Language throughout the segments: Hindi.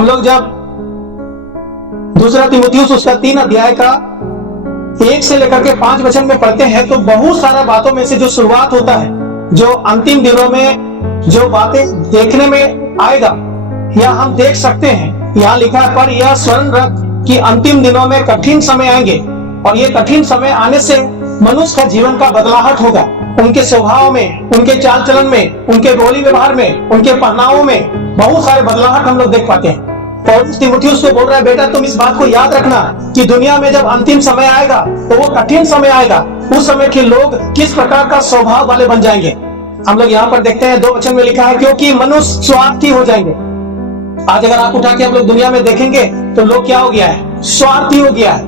हम लोग जब दूसरा तीमुथियुस उसका 3 अध्याय का 1 से लेकर के 5 वचन में पढ़ते हैं तो बहुत सारा बातों में से जो शुरुआत होता है, जो अंतिम दिनों में जो बातें देखने में आएगा या हम देख सकते हैं, यहाँ लिखा है पर यह स्वर्ण रख कि अंतिम दिनों में कठिन समय आएंगे और ये कठिन समय आने से मनुष्य का जीवन का बदलाहट होगा। उनके स्वभाव में, उनके चाल चलन में, उनके बोली व्यवहार में, उनके पहनावों में बहुत सारे बदलाहट हम लोग देख पाते हैं। पौलुस तीमुथियुस को बोल रहा है, बेटा तुम इस बात को याद रखना कि दुनिया में जब अंतिम समय आएगा तो वो कठिन समय आएगा। उस समय के लोग किस प्रकार का स्वभाव वाले बन जाएंगे। हम लोग यहाँ पर देखते हैं 2 वचन में लिखा है क्योंकि मनुष्य स्वार्थी हो जाएंगे। आज अगर आप उठा के हम लोग दुनिया में देखेंगे तो लोग क्या हो गया है, स्वार्थी हो गया है,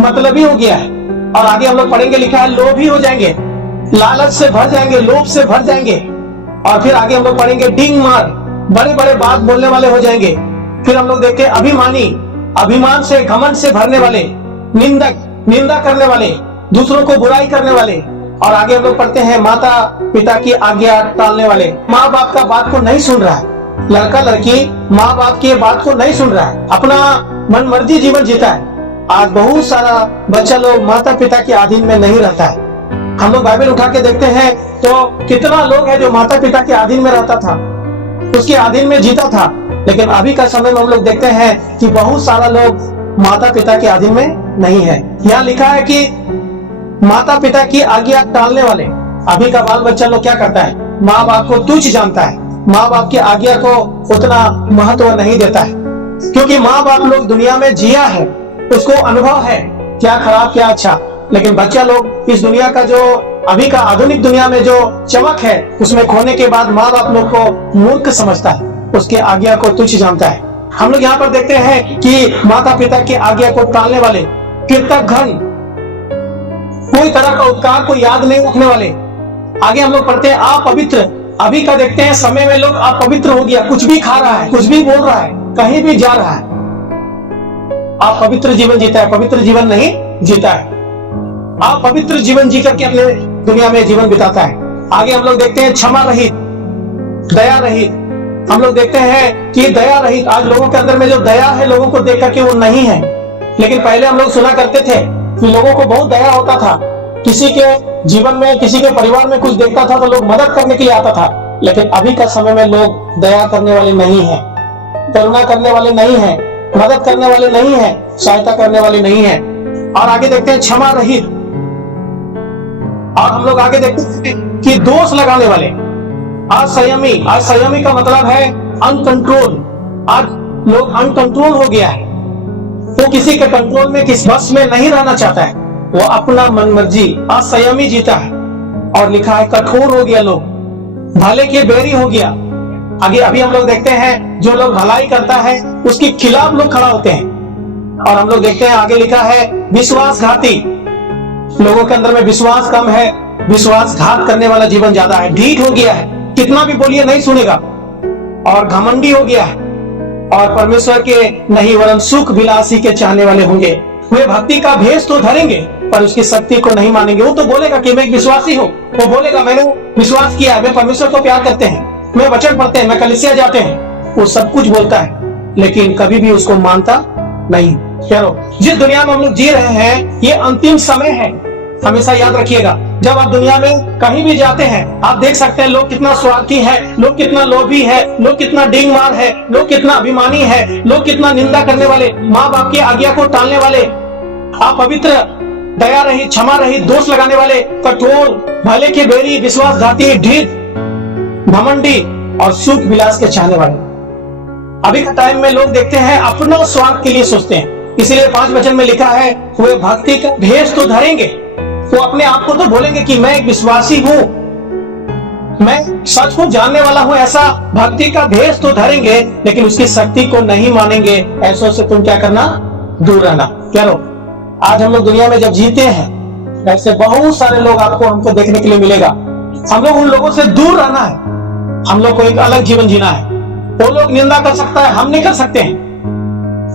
मतलबी हो गया है। और आगे हम लोग पढ़ेंगे, लिखा है लोभी हो जाएंगे, लालच से भर जाएंगे, लोभ से भर जाएंगे। और फिर आगे हम लोग पढ़ेंगे डिंग मार, बड़े बड़े बात बोलने वाले हो जाएंगे। फिर हम लोग देखते हैं अभिमानी, अभिमान से घमंड से भरने वाले, निंदक, निंदा करने वाले, दूसरों को बुराई करने वाले। और आगे हम लोग पढ़ते हैं माता पिता की आज्ञा टालने वाले, माँ बाप का बात को नहीं सुन रहा है। लड़का लड़की माँ बाप की बात को नहीं सुन रहा है, अपना मन मर्जी जीवन जीता है। आज बहुत सारा बच्चा लोग माता पिता के अधीन में नहीं रहता है। हम लोग बाइबल उठा के देखते हैं तो कितना लोग है जो माता पिता के अधीन में रहता था, उसके अधीन में जीता था। लेकिन अभी का समय में हम लोग देखते हैं कि बहुत सारा लोग माता पिता के अधीन में नहीं है। यहाँ लिखा है कि माता पिता की आज्ञा टालने वाले। अभी का बाल बच्चा लोग क्या करता है, माँ बाप को तुच्छ जानता है, माँ बाप की आज्ञा को उतना महत्व नहीं देता है। क्योंकि माँ बाप लोग दुनिया में जिया है, उसको अनुभव है क्या खराब क्या अच्छा। लेकिन बच्चा लोग इस दुनिया का जो अभी का आधुनिक दुनिया में जो चमक है उसमें खोने के बाद माँ बाप लोग को मूर्ख समझता है, उसके आज्ञा को तुच्छ जानता है। हम लोग यहाँ पर देखते हैं कि माता पिता की आज्ञा को टालने वाले, कृतज्ञ घन, कोई तरह का उपकार को याद नहीं रखने वाले। आगे हम लोग पढ़ते हैं अपवित्र। अभी का देखते हैं समय में लोग अपवित्र हो गया, कुछ भी खा रहा है, कुछ भी बोल रहा है, कहीं भी जा रहा है, अपवित्र जीवन जीता है, पवित्र जीवन नहीं जीता है। अपवित्र जीवन जी करके अपने दुनिया में जीवन बिताता है। आगे हम लोग देखते हैं क्षमा रहित, दया रहित। हम लोग देखते हैं कि दया रहित, आज लोगों के अंदर में जो दया है लोगों को देख करके वो नहीं है। लेकिन पहले हम लोग सुना करते थे कि लोगों को बहुत दया होता था, किसी के जीवन में, किसी के परिवार में कुछ देखता था तो लोग मदद करने के लिए आता था। लेकिन अभी का समय में लोग दया करने वाले नहीं है, करुणा करने वाले नहीं है, मदद करने वाले नहीं है, सहायता करने वाले नहीं है। और आगे देखते हैं क्षमा रहित। और हम लोग आगे देखते हैं कि दोष लगाने वाले, असंयमी। असंयमी का मतलब है अनकंट्रोल। आज लोग अनकंट्रोल हो गया है, वो किसी के कंट्रोल में, किस बस में नहीं रहना चाहता है, वो अपना मन मर्जी असंयमी जीता है। और लिखा है कठोर हो गया लोग, भले के बैरी हो गया। आगे अभी हम लोग देखते हैं जो लोग भलाई करता है उसके खिलाफ लोग खड़ा होते हैं। और हम लोग देखते हैं आगे लिखा है विश्वासघाती। लोगों के अंदर में विश्वास कम है, विश्वासघात करने वाला जीवन ज्यादा है, ढीठ हो गया है, कितना भी बोलिए नहीं सुनेगा। और घमंडी हो गया है, और परमेश्वर के नहीं वरन सुख विलासी के चाहने वाले होंगे। वे भक्ति का भेष तो धरेंगे पर उसकी शक्ति को नहीं मानेंगे। वो तो बोलेगा कि मैं एक विश्वासी हूँ, वो बोलेगा मैंने विश्वास किया है, मैं परमेश्वर को प्यार करते हैं, मैं वचन पढ़ते हैं, मैं कलीसिया जाते हैं, वो सब कुछ बोलता है लेकिन कभी भी उसको मानता नहीं। चलो, जिस दुनिया में हम लोग जी रहे हैं ये अंतिम समय है, हमेशा याद रखिएगा। जब आप दुनिया में कहीं भी जाते हैं आप देख सकते हैं लोग कितना स्वार्थी है, लोग कितना लोभी है, लोग कितना डिंग मार है, लोग कितना अभिमानी है, लोग कितना निंदा करने वाले, माँ बाप की आज्ञा को टालने वाले, अपवित्र, दया रहित, क्षमा रहित, दोष लगाने वाले, कठोर, भले के बैरी, विश्वासघाती, ढीठ, घमंडी और सुख विलास के चाहने वाले। अभी का टाइम में लोग देखते हैं अपना स्वार्थ के लिए सोचते हैं। इसलिए 5 वचन में लिखा है वे भक्ति का भेष तो धरेंगे, वो अपने आप को तो बोलेंगे कि मैं एक विश्वासी हूँ, मैं सच को जानने वाला हूँ, ऐसा भक्ति का भेष तो धरेंगे लेकिन उसकी शक्ति को नहीं मानेंगे। ऐसों से तुम क्या करना, दूर रहना। चलो, आज हम लोग दुनिया में जब जीते हैं ऐसे बहुत सारे लोग आपको हमको देखने के लिए मिलेगा। हम लोग उन लोगों से दूर रहना है, हम लोग को एक अलग जीवन जीना है। वो लोग निंदा कर सकता है, हम नहीं कर सकते हैं।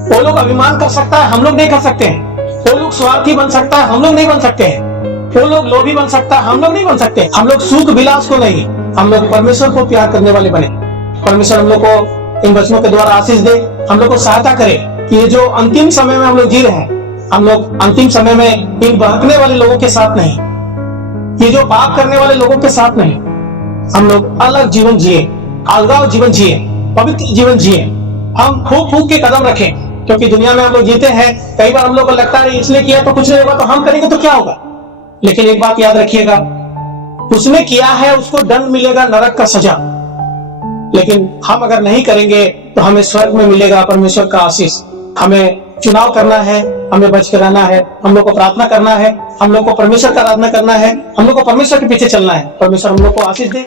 वो लोग अभिमान कर सकता है, हम लोग नहीं कर सकते हैं। वो लोग स्वार्थी बन सकता है, हम लोग नहीं बन सकते हैं। वो लोग लोभी बन सकता है, हम लोग नहीं बन सकते। हम लोग सुख विलास को नहीं, हम लोग परमेश्वर को प्यार करने वाले बने। परमेश्वर हम लोग को इन वचनों के द्वारा आशीष दे, हम लोग को सहायता करे कि ये जो अंतिम समय में हम लोग जी रहे हैं, हम लोग अंतिम समय में इन बहकने वाले लोगों के साथ नहीं, ये जो पाप करने वाले लोगों के साथ नहीं, हम लोग अलग जीवन जिए, अलगाव जीवन जिए, पवित्र जीवन जिए। हम फूक फूक के कदम रखें, क्योंकि दुनिया में हम लोग जीते हैं। कई बार हम लोग को लगता है इसने किया तो कुछ नहीं होगा, तो हम करेंगे तो क्या होगा। लेकिन एक बात याद रखिएगा, उसने किया है उसको दंड मिलेगा, नरक का सजा। लेकिन हम अगर नहीं करेंगे तो हमें स्वर्ग में मिलेगा परमेश्वर का आशीष। हमें चुनाव करना है, हमें बच कर रहना है, हम लोग को प्रार्थना करना है, हम लोग को परमेश्वर का आराधना करना है, हम लोग को परमेश्वर के पीछे चलना है। परमेश्वर हम लोग को आशीष दे।